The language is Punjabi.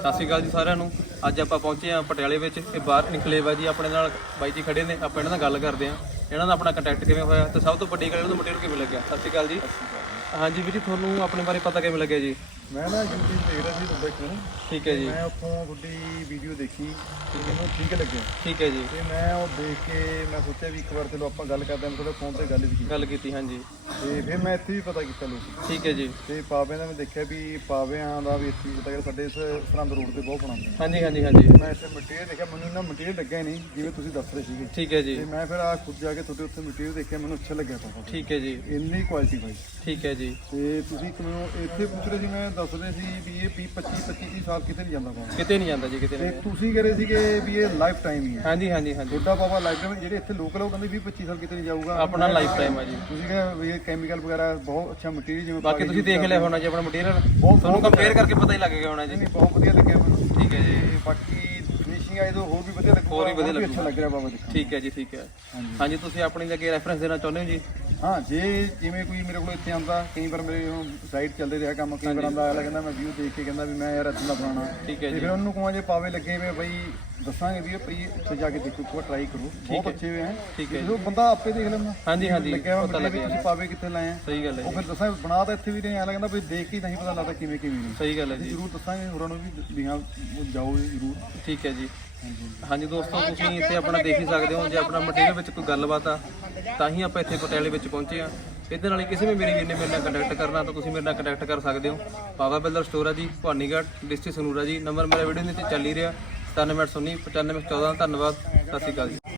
ਸਤਿ ਸ਼੍ਰੀ ਅਕਾਲ ਜੀ ਸਾਰਿਆਂ ਨੂੰ। ਅੱਜ ਆਪਾਂ ਪਹੁੰਚੇ ਆ ਪਟਿਆਲੇ ਵਿੱਚ। ਤੇ ਬਾਹਰ ਨਿਕਲੇ ਵਾ ਜੀ ਆਪਣੇ ਨਾਲ ਬਾਈ ਜੀ ਖੜੇ ਨੇ। ਆਪਾਂ ਇਹਨਾਂ ਨਾਲ ਗੱਲ ਕਰਦੇ ਆ ਇਹਨਾਂ ਦਾ ਆਪਣਾ ਕੰਟੈਕਟ ਕਿਵੇਂ ਹੋਇਆ? ਤੇ ਸਭ ਤੋਂ ਵੱਡੀ ਗੱਲ ਇਹਨਾਂ ਨੂੰ ਮਟੀਰੀਅਲ ਕਿਵੇਂ ਲੱਗਿਆ? ਸਤਿ ਸ਼੍ਰੀ ਅਕਾਲ ਜੀ। ਹਾਂਜੀ ਵੀਰ ਜੀ ਤੁਹਾਨੂੰ ਆਪਣੇ ਬਾਰੇ ਪਤਾ ਕਿਵੇਂ ਲੱਗਿਆ ਜੀ? ਮੈਂ ਨਾ YouTube ਦੇਖ ਰਿਹਾ ਸੀ ਤੁਹਾਡੇ ਕੋਲ। ਠੀਕ ਹੈ ਜੀ। ਮੈਂ ਉੱਥੋਂ ਤੁਹਾਡੀ ਵੀਡੀਓ ਦੇਖੀ ਤੇ ਮੈਨੂੰ ਠੀਕ ਲੱਗਿਆ। ਠੀਕ ਹੈ ਜੀ। ਤੇ ਮੈਂ ਉਹ ਦੇਖ ਕੇ ਮੈਂ ਸੋਚਿਆ ਵੀ ਇੱਕ ਵਾਰ ਚਲੋ ਆਪਾਂ ਗੱਲ ਕਰਦੇ ਹਾਂ ਤੁਹਾਡੇ ਫੋਨ ਤੇ ਗੱਲ ਵੀ ਕੀਤੀ। ਗੱਲ ਕੀਤੀ ਹਾਂਜੀ। ਤੇ ਫਿਰ ਮੈਂ ਇੱਥੇ ਵੀ ਪਤਾ ਕੀਤਾ ਲੋਕ ਠੀਕ ਹੈ ਜੀ। ਤੇ ਪਾਵਿਆਂ ਦਾ ਮੈਂ ਦੇਖਿਆ ਵੀ ਪਾਵਿਆਂ ਦਾ ਵੀ ਇੱਥੇ ਪਤਾ ਕਿ ਸਾਡੇ ਇਸ ਸਰਹੰਦ ਰੋਡ ਤੇ ਬਹੁਤ ਬਣਾਉਂਦੇ ਹਾਂਜੀ ਹਾਂਜੀ ਹਾਂਜੀ। ਮੈਂ ਇੱਥੇ ਮਟੀਰੀਅਲ ਦੇਖਿਆ ਮੈਨੂੰ ਨਾ ਮਟੀਰੀਅਲ ਲੱਗਿਆ ਹੀ ਨਹੀਂ ਜਿਵੇਂ ਤੁਸੀਂ ਦੱਸ ਰਹੇ ਸੀਗੇ। ਠੀਕ ਹੈ ਜੀ। ਤੇ ਮੈਂ ਫਿਰ ਆ ਖੁਦ ਜਾ ਕੇ ਤੁਹਾਡੇ ਉੱਥੇ ਮਟੀਰੀਅਲ ਦੇਖਿਆ ਮੈਨੂੰ ਅੱਛਾ ਲੱਗਿਆ ਪਾਪਾ ਠੀਕ ਹੈ ਜੀ। ਇੰਨੀ ਕੁਆਲਿਟੀ ਭਾਈ ਠੀਕ ਹੈ ਜੀ। ਤੇ ਤੁਸੀਂ ਇੱਕ ਮੈਨੂੰ ਇੱਥੇ ਪੁੱਛ ਰਹੇ ਸੀ ਮੈਂ ਦੱਸ ਰਹੇ ਸੀ ਵੀ ਇਹ 20 25 25 ਸਾਲ ਕਿਤੇ ਨਹੀਂ ਜਾਂਦਾ ਪਾਪਾ ਕਿਤੇ ਨਹੀਂ ਜਾਂਦਾ ਜੀ ਕਿਤੇ ਤੇ ਨਹੀਂ ਤੁਸੀਂ ਕਹ ਰਹੇ ਸੀਗੇ ਵੀ ਇਹ ਲਾਈਫ ਟਾਈਮ ਹੀ ਹੈ। ਹਾਂਜੀ ਹਾਂਜੀ ਹਾਂਜੀ। ਤੁਹਾਡਾ ਬਾਬਾ ਲਾਈਫ ਟਾਈਮ ਜਿਹੜੇ ਇੱਥੇ ਲੋਕਲ ਉਹ ਕਹਿੰਦੇ 20 25 ਸਾਲ ਕਿਤੇ ਨਹੀਂ ਜਾਊਗਾ। ਆਪਣਾ ਲਾਈਫ ਟਾਈਮ ਆ ਜੀ। ਤੁਸੀਂ ਕਿਹਾ ਵੀ ਇਹ ਕੈਮੀਕਲ ਵਗੈਰਾ ਬਹੁਤ ਅੱਛਾ ਮਟੀਰੀਅਲ ਜਿਵੇਂ ਬਾਕੀ ਤੁਸੀਂ ਦੇਖ ਲਿਆ ਹੋਣਾ ਜੀ ਆਪਣਾ ਮਟੀਰੀਅਲ ਤੁਹਾਨੂੰ ਕੰਪੇਅਰ ਕਰਕੇ ਪਤਾ ਹੀ ਲੱਗ ਗਿਆ ਹੋਣਾ ਜੀ। ਨਹੀਂ ਬਹੁਤ ਵਧੀਆ ਲੱਗਿਆ ਮੈਨੂੰ। ਠੀਕ ਹੈ ਜੀ। ਬਾਕੀ ਫਿਨਿਸ਼ਿੰਗ ਆਈ ਤਾਂ ਹੋਰ ਵੀ ਵਧੀਆ ਲੱਗੂਗਾ ਹੋਰ ਵੀ ਵਧੀਆ ਅੱਛਾ ਲੱਗ ਰਿਹਾ ਬਾਬਾ ਦੇਖਣ ਠੀਕ ਹੈ ਜੀ ਠੀਕ ਹੈ। ਹਾਂਜੀ। ਤੁਸੀਂ ਆਪਣੀ ਲੱਗੇ ਰੈਫਰੈਂਸ ਦੇਣਾ ਚਾਹੁੰਦੇ ਹੋ ਜੀ? ਹਾਂ ਜੇ ਜਿਵੇਂ ਕੋਈ ਮੇਰੇ ਕੋਲ ਇੱਥੇ ਆਉਂਦਾ ਕਈ ਵਾਰ ਮੇਰੇ ਸਾਈਟ ਚੱਲਦੇ ਰਿਹਾ ਕੰਮ ਕਈ ਵਾਰ ਆਉਂਦਾ ਅਗਲਾ ਕਹਿੰਦਾ ਮੈਂ ਵੀਡੀਓ ਦੇਖ ਕੇ ਕਹਿੰਦਾ ਵੀ ਮੈਂ ਯਾਰ ਇੱਦਾਂ ਦਾ ਬਣਾਉਣਾ। ਠੀਕ ਹੈ ਜੀ। ਫਿਰ ਉਹਨੂੰ ਕਹਾਂ ਜੇ ਪਾਵੇ ਲੱਗੇ ਵੇ ਬਈ ਦੱਸਾਂਗੇ ਵੀ ਭਈ ਇੱਥੇ ਜਾ ਕੇ ਦੇਖੋ ਵਾਰ ਟਰਾਈ ਕਰੋ। ਬਹੁਤ ਅੱਛੇ ਵੇ ਹੈ। ਠੀਕ ਹੈ ਜਦੋਂ ਬੰਦਾ ਆਪੇ ਦੇਖ ਲੈਂਦਾ। ਹਾਂਜੀ ਹਾਂਜੀ ਪਤਾ ਲੱਗਿਆ। ਤੁਸੀਂ ਪਾਵੇ ਕਿੱਥੇ ਲਾਏ ਆ। ਸਹੀ ਗੱਲ ਹੈ ਉਹ ਫਿਰ ਦੱਸਾਂ ਬਣਾ ਤਾਂ ਇੱਥੇ ਵੀ ਨਹੀਂ ਆ ਲੱਗਦਾ ਵੀ ਦੇਖ ਕੇ ਨਹੀਂ ਪਤਾ ਲੱਗਦਾ ਕਿਵੇਂ ਕਿਵੇਂ ਸਹੀ ਗੱਲ ਹੈ ਜੀ। ਜ਼ਰੂਰ ਦੱਸਾਂਗੇ ਹੋਰਾਂ ਨੂੰ ਵੀ ਵੀ ਹਾਂ ਜਾਓ ਜ਼ਰੂਰ। ਠੀਕ ਹੈ ਜੀ। ਹਾਂਜੀ ਦੋਸਤੋ ਤੁਸੀਂ ਇੱਥੇ ਆਪਣਾ ਦੇਖ ਹੀ ਸਕਦੇ ਹੋ ਜੇ ਆਪਣਾ ਮਟੀਰੀਅਲ ਵਿੱਚ ਕੋਈ ਗੱਲਬਾਤ ਆ ਤਾਂ ਹੀ ਆਪਾਂ ਇੱਥੇ ਪਟਿਆਲੇ ਵਿੱਚ ਪਹੁੰਚੇ ਆ ਇਹਦੇ ਨਾਲ ਹੀ ਕਿਸੇ ਵੀ ਮੇਰੀ ਵੀਰ ਨੇ ਮੇਰੇ ਨਾਲ ਕੰਟੈਕਟ ਕਰਨਾ ਤਾਂ ਤੁਸੀਂ ਮੇਰੇ ਨਾਲ ਕੰਟੈਕਟ ਕਰ ਸਕਦੇ ਹੋ। ਪਾਵਾ ਬਿਲਡਰ ਸਟੋਰ ਆ ਜੀ ਭਵਾਨੀਗੜ੍ਹ ਡਿਸਟ੍ਰਿਕਟ ਆ ਜੀ। ਨੰਬਰ ਮੇਰਾ ਵੀਡੀਓ ਨੀਚੇ ਚੱਲ ਹੀ ਰਿਹਾ। 9719 9514 ਧੰਨਵਾਦ। ਸਤਿ ਸ਼੍ਰੀ ਅਕਾਲ ਜੀ।